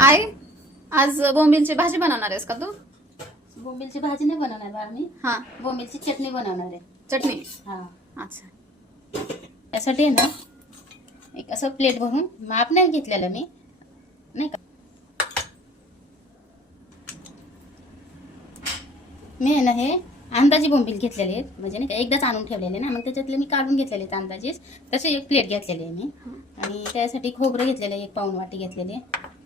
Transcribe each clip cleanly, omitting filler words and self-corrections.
आई, आज बोंबीलची भाजी बनवणार आहेस का तू? बोंबीलची भाजी नाही बनवणार बा मी. हा, बोंबीलची चटणी बनवणार आहे. चटणी. हा, अच्छा. त्यासाठी आहे ना एक असं प्लेट भरून माप नाही घेतलेलं मी, नाही का. मी आहे ना हे अंदाजी बोंबील घेतलेले आहेत, म्हणजे नाही का एकदाच आणून ठेवलेले ना, मग त्याच्यातले मी काढून घेतलेले आहेत अंदाजेच. तसे एक प्लेट घेतलेली आहे मी. आणि त्यासाठी खोबरं घेतलेलं आहे 1 पाऊण वाटी घेतलेले,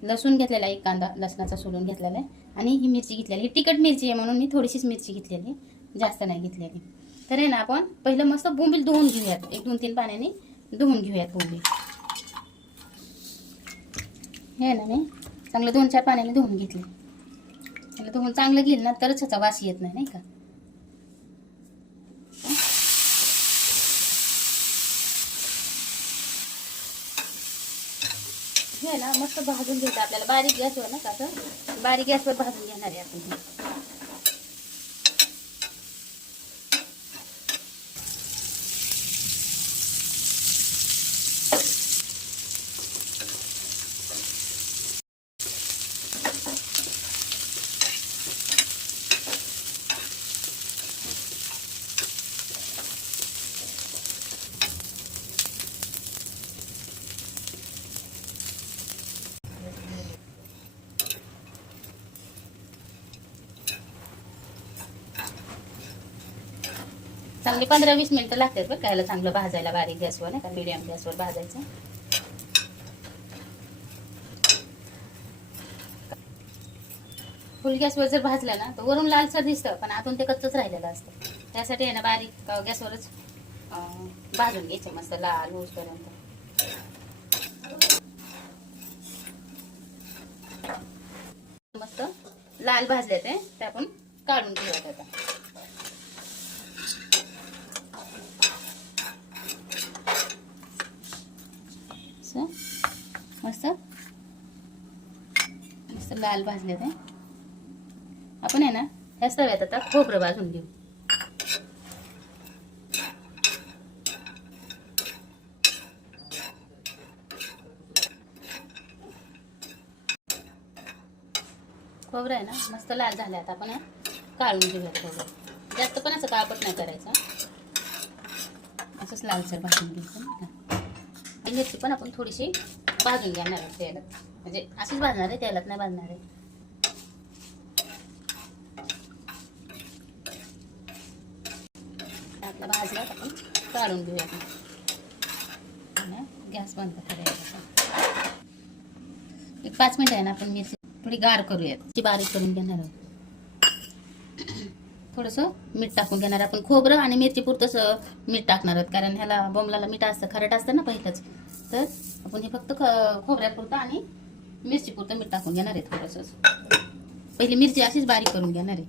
लसूण घेतलेला 1 कांदा लसणाचा सोलून घेतलेला आहे, आणि ही मिरची घेतलेली. ही तिखट मिरची आहे म्हणून मी थोडीशीच मिरची घेतलेली, जास्त नाही घेतलेली. तर आहे ना आपण पहिलं मस्त बोंबील धुवून घेऊयात, 1-2-3 पाण्याने धुवून घेऊयात बोंबील. हे आहे ना मी चांगलं 2-4 पाण्याने धुवून घेतले. त्याला धुवून चांगलं घेईल ना तरच ह्याचा वास येत नाही, नाही का. हे ना मस्त भाजून घ्यायचं आपल्याला बारीक गॅसवर, ना कसं बारीक गॅसवर भाजून घेणार आहे आपण. चांगली 15-20 मिनिटं लागतात बरं कायला चांगलं भाजायला, बारीक गॅसवर नाही का, मीडियम गॅसवर भाजायचं. फुल गॅसवर जर भाजलं ना तर वरून लालसर दिसतं, पण आतून ते कच्चच राहिलेलं असतं. त्यासाठी आहे ना बारीक गॅसवरच भाजून घ्यायचं मस्त लाल होईपर्यंत. मस्त लाल भाजले ते आपण काढून घेऊयात आता. मस्त मस्त लाल भाजले ते. आपण आहे ना ह्याच तव्यात आता खोबरं भाजून घेऊ. खोबरं आहे ना मस्त लाल झाले, आता आपण काढून घेऊया खोबरं. जास्त पण असं काळपट नाही करायचं, असंच लालसर भाजून घ्यायचं. मिरची पण आपण थोडीशी भाजून घेणार आहे तेलात, म्हणजे अशीच भाजणार आहे, तेलात नाही भाजणार आहे. आपला भाजला आपण काढून घेऊया. गॅस बंद करायचा. 5 मिनिटं आहे ना आपण मिरची थोडी गार करूयात, ती बारीक करून घेणार आहोत. थोडंसं मीठ टाकून घेणार आपण. खोबरं आणि मिरची पुरतंच मीठ टाकणार आहोत, कारण ह्याला बोंबलाला मीठ असतं, खारट असतं ना पहिलंच. तर आपण हे फक्त खोबऱ्यापुरतं आणि मिरची पुरतं मीठ टाकून घेणार आहे थोडंसं. पहिली मिरची अशीच बारीक करून घेणार आहे.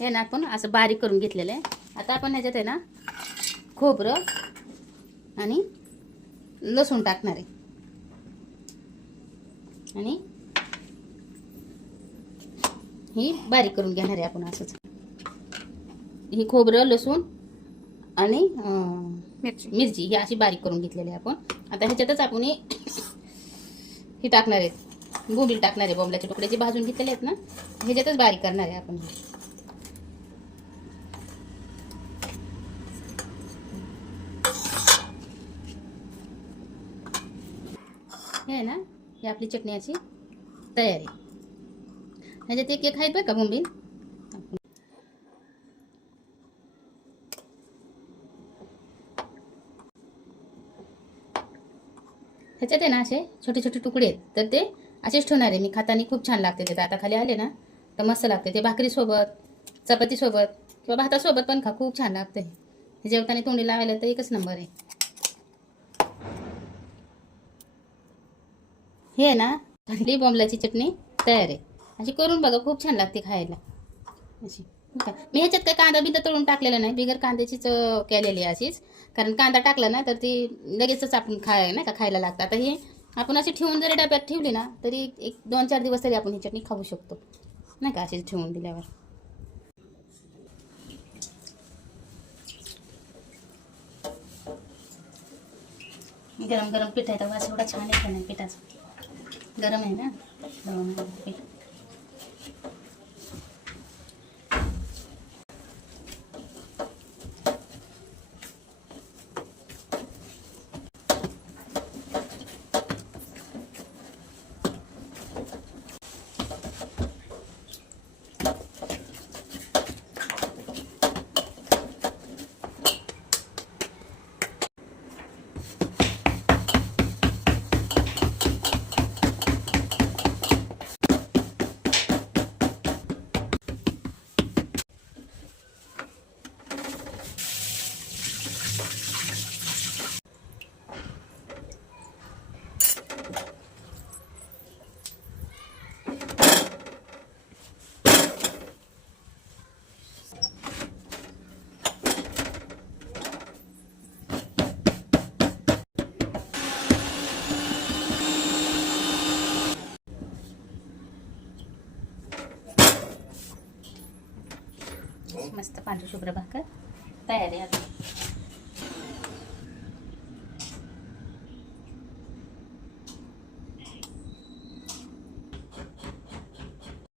हे ना आपण असं बारीक करून घेतलेलं आहे. आता आपण ह्याच्यात आहे ना खोबरं आणि लसूण टाकणार आहे, आणि ही बारीक करून घेणार आहे आपण असंच. ही खोबरं, लसूण आणि मिरची ही अशी बारीक करून घेतलेली आहे आपण. आता ह्याच्यातच आपण ही टाकणार आहेत, बोंबील टाकणार आहे. बोंबल्याचे तुकडे जे भाजून घेतलेले आहेत ना ह्याच्यातच बारीक करणार आहे आपण. हे आहे ना ही आपली चटणीची तयारी. ह्याच्यात एक आहेत बरं का बोंबील. ह्याच्यात आहे ना असे छोटे छोटे तुकडे आहेत, तर ते असेच ठेवणार आहे मी. खाताना खूप छान लागते ते. आता खाली आले ना तर मस्त लागते ते. भाकरीसोबत, चपातीसोबत किंवा भातासोबत पण खा, खूप छान लागते. जेवताना तोंडी लावायला तर एकच नंबर आहे. हे आहे ना थंडी बोंबलाची चटणी तयार आहे. अशी करून बघा, खूप छान लागते खायला अशी. मी ह्याच्यात काही कांदा बिंदा तळून टाकलेला नाही, बिगर कांद्याचीच केलेली आहे अशीच. कारण कांदा टाकला ना तर ती लगेचच आपण नाही का खायला लागतं. आता हे आपण अशी ठेवून जरी डब्यात ठेवली ना तरी 1-2-4 दिवस तरी आपण ही चटणी खाऊ शकतो, नाही का, अशीच ठेवून दिल्यावर. गरम गरम पीठ आहे तर वास एवढा छान येतो ना पिठाचा. गरम आहे ना, गरम आहे. मस्त पांढरी शुभ्र भाकर तयार आहे आता.